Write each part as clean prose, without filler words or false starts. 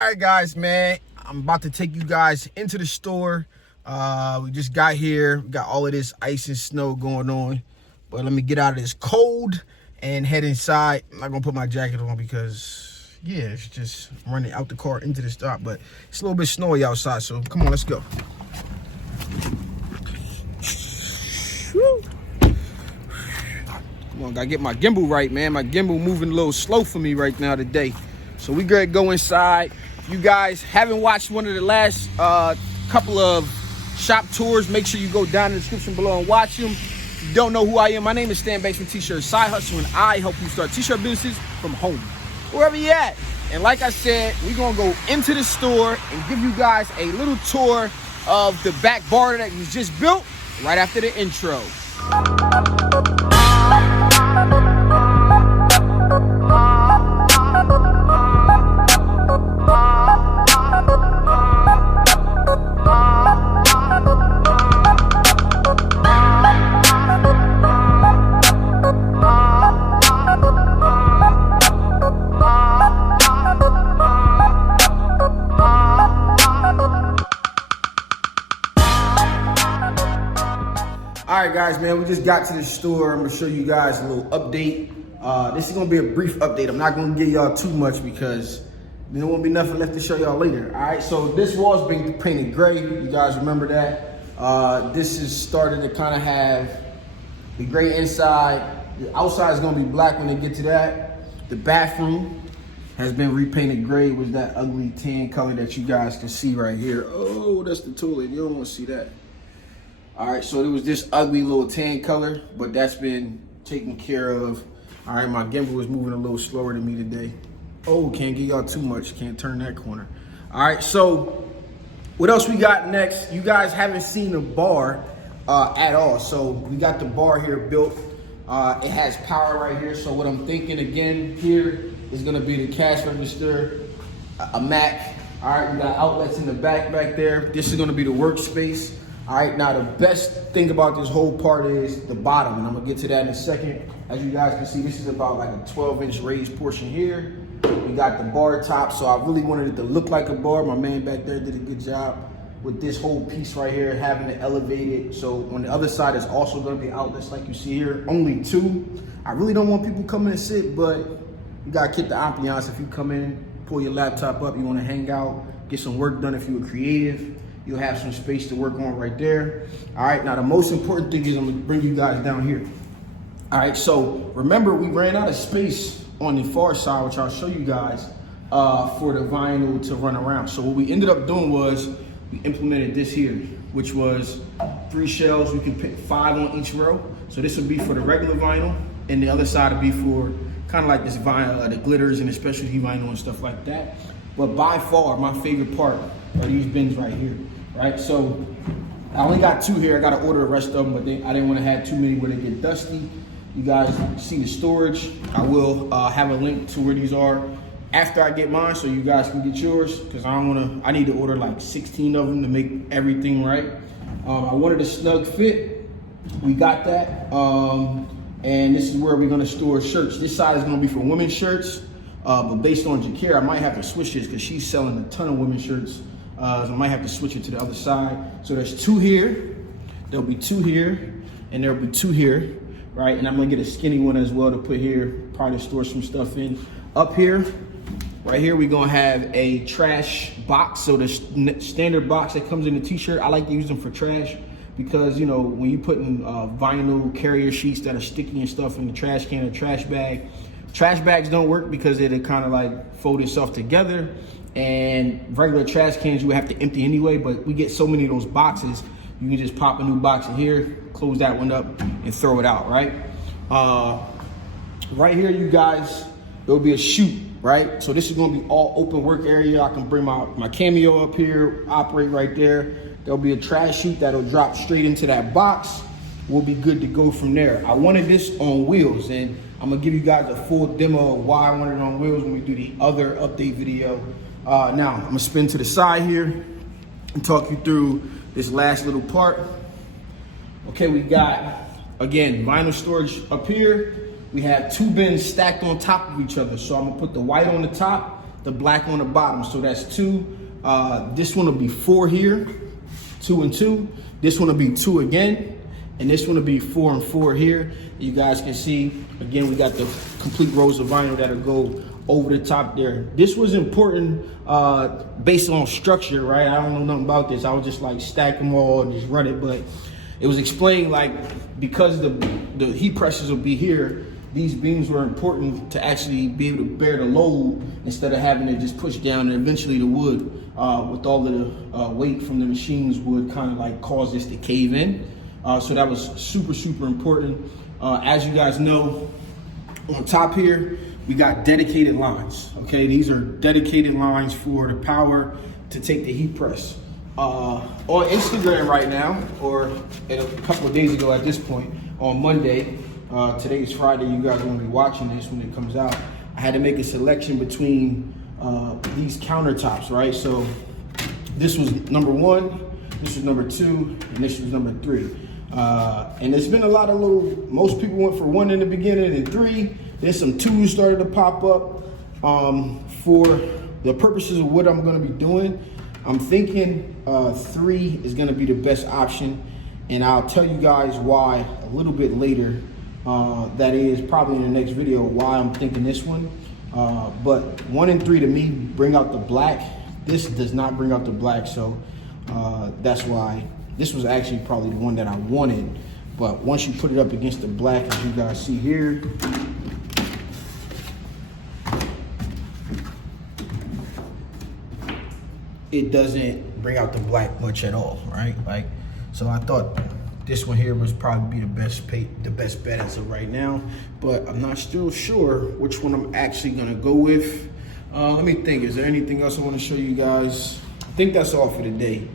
All right, guys, man, I'm about to take you guys into the store. We just got here. We got all of this ice and snow going on. But let me get out of this cold and head inside. I'm not going to put my jacket on because, yeah, it's just running out the car into the stop. But it's a little bit snowy outside, so come on, let's go. Woo. Come on, got to get my gimbal right, man. My gimbal moving a little slow for me right now today. So we gotta go inside. If you guys haven't watched one of the last couple of shop tours, make sure you go down in the description below and watch them. If you don't know who I am, my name is Stan Banks from T-Shirt Side Hustle, and I help you start t-shirt businesses from home, wherever you at. And like I said, we're gonna go into the store and give you guys a little tour of the back bar that was just built right after the intro. All right, guys, man, we just got to the store. I'm gonna show you guys a little update. This is gonna be a brief update. I'm not gonna give y'all too much because there won't be nothing left to show y'all later. All right, so this wall's been painted gray. You guys remember that? This is starting to kind of have the gray inside. The outside is gonna be black when they get to that. The bathroom has been repainted gray. It was that ugly tan color that you guys can see right here. Oh, that's the toilet. You don't want to see that. All right, so it was this ugly little tan color, but that's been taken care of. All right, my gimbal is moving a little slower than me today. Oh, can't give y'all too much. Can't turn that corner. All right, so what else we got next? You guys haven't seen the bar at all. So we got the bar here built. It has power right here. So what I'm thinking again here is gonna be the cash register, a Mac. All right, we got outlets in the back there. This is gonna be the workspace. All right, now the best thing about this whole part is the bottom, and I'm gonna get to that in a second. As you guys can see, this is about like a 12-inch raised portion here. We got the bar top, so I really wanted it to look like a bar. My man back there did a good job with this whole piece right here, having it elevated. So on the other side is also gonna be outlets like you see here, only 2. I really don't want people coming and sit, but you gotta keep the ambiance. If you come in, pull your laptop up, you wanna hang out, get some work done if you were creative. You'll have some space to work on right there. All right, now the most important thing is I'm gonna bring you guys down here. All right, so remember we ran out of space on the far side, which I'll show you guys, for the vinyl to run around. So what we ended up doing was we implemented this here, which was 3 shelves. We can pick 5 on each row. So this would be for the regular vinyl, and the other side would be for kind of like this vinyl, the glitters and the specialty vinyl and stuff like that. But by far, my favorite part are these bins right here. Right, so I only got 2 here. I got to order the rest of them, but I didn't want to have too many where they get dusty. You guys see the storage. I will have a link to where these are after I get mine, so you guys can get yours. Because I need to order like 16 of them to make everything right. I wanted a snug fit. We got that, and this is where we're gonna store shirts. This side is gonna be for women's shirts, but based on Jakira, I might have to switch this because she's selling a ton of women's shirts. So I might have to switch it to the other side. So there's 2 here, there'll be 2 here, and there'll be 2 here, right? And I'm gonna get a skinny one as well to put here, probably store some stuff in. Up here, right here, we're gonna have a trash box. So the standard box that comes in the t-shirt, I like to use them for trash because, you know, when you put in vinyl carrier sheets that are sticky and stuff in the trash can or trash bags don't work because they kind of like fold itself together. And regular trash cans you would have to empty anyway, but we get so many of those boxes, you can just pop a new box in here, close that one up, and throw it out, right? Right here, you guys, there'll be a chute, right? So this is gonna be all open work area. I can bring my Cameo up here, operate right there. There'll be a trash chute that'll drop straight into that box. We'll be good to go from there. I wanted this on wheels, and I'm gonna give you guys a full demo of why I wanted it on wheels when we do the other update video. Now, I'm gonna spin to the side here and talk you through this last little part. Okay, we got, again, vinyl storage up here. We have 2 bins stacked on top of each other. So I'm gonna put the white on the top, the black on the bottom. So that's 2. This one will be 4 here, 2 and 2. This one will be 2 again, and this one will be 4 and 4 here. You guys can see, again, we got the complete rows of vinyl that'll go over the top there. This was important based on structure, right? I don't know nothing about this. I would just like stack them all and just run it, but it was explained like because the heat pressures will be here, these beams were important to actually be able to bear the load instead of having to just push down, and eventually the wood with all of the weight from the machines would kind of like cause this to cave in. So that was super, super important. As you guys know, on top here, we got dedicated lines, okay? These are dedicated lines for the power to take the heat press. On Instagram right now, or a couple of days ago at this point, on Monday, today is Friday, you guys are gonna be watching this when it comes out, I had to make a selection between these countertops, right? So this was number 1, this was number 2, and this was number 3. And there's been a lot of most people went for 1 in the beginning and 3. There's some 2s started to pop up. For the purposes of what I'm gonna be doing, I'm thinking 3 is gonna be the best option. And I'll tell you guys why a little bit later. That is probably in the next video why I'm thinking this one. But 1 and 3 to me bring out the black. This does not bring out the black, so that's why this was actually probably the one that I wanted. But once you put it up against the black, as you guys see here, it doesn't bring out the black much at all, right? Like, so I thought this one here was probably be the best bet as of right now, but I'm not still sure which one I'm actually gonna go with. Let me think, is there anything else I wanna show you guys? I think that's all for today.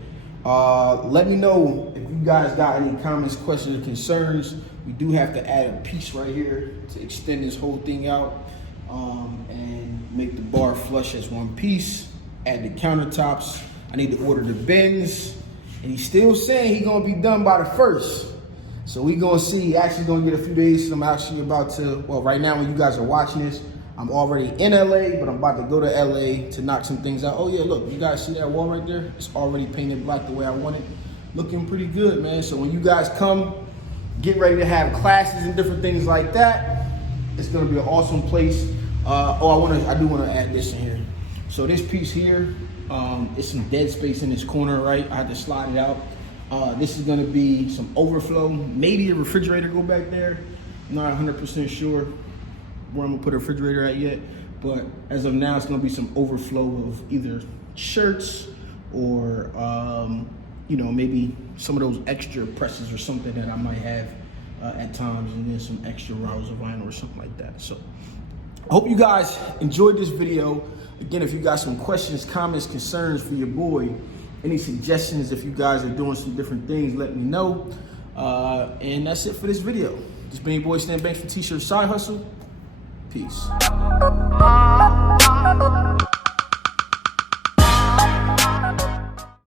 Let me know if you guys got any comments, questions, or concerns. We do have to add a piece right here to extend this whole thing out and make the bar flush as one piece. Add the countertops. I need to order the bins. And he's still saying he's gonna be done by the 1st. So we gonna see, actually gonna get a few days. I'm actually about to, well, right now when you guys are watching this, I'm already in LA, but I'm about to go to LA to knock some things out. Oh yeah, look, you guys see that wall right there? It's already painted black the way I want it. Looking pretty good, man. So when you guys come, get ready to have classes and different things like that. It's gonna be an awesome place. I do wanna add this in here. So this piece here, it's some dead space in this corner, right? I had to slide it out. This is gonna be some overflow. Maybe a refrigerator go back there. I'm not 100% sure where I'm gonna put a refrigerator at yet, but as of now, it's gonna be some overflow of either shirts or, you know, maybe some of those extra presses or something that I might have at times, and then some extra rows of vinyl or something like that. So I hope you guys enjoyed this video. Again, if you got some questions, comments, concerns for your boy, any suggestions, if you guys are doing some different things, let me know. And that's it for this video. This been your boy Stan Banks from T-Shirt Side Hustle. Peace.